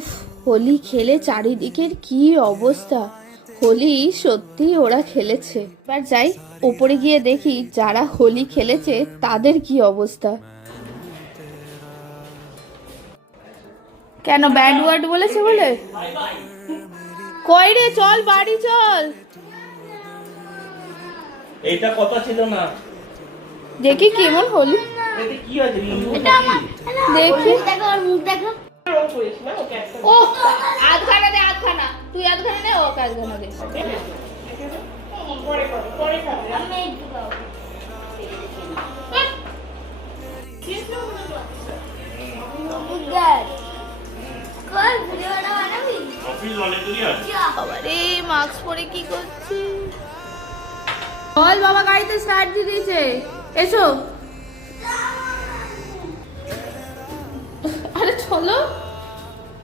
উফ, হোলি খেলে চারিদিকের কি অবস্থা। হোলি সত্যি ওরা খেলেছে। এবার যাই ওপরে গিয়ে দেখি যারা হোলি খেলেছে তাদের কি অবস্থা। কেন ব্যাড ওয়ার্ড বলেছে বলে? কই রে, চল বাড়ি চল। এইটা কথা ছিল না। দেখি কেমন হোলি। এতে কি আছে? দেখি দেখো ওর মুখ দেখো। ও আধখানা দে, আধখানা তুই আধখানা দে, ও আধখানা দে। আমি একটু দাও। বুদ্ধার কই ভিডিওটা বানাবি? অফিস অনেক দূরই আছে। বাবারে মাস্ক পরে কি করছি। চল বাবা, গাড়িতে স্টার্ট দিয়ে দিয়েছে, এসো। আরে চলো।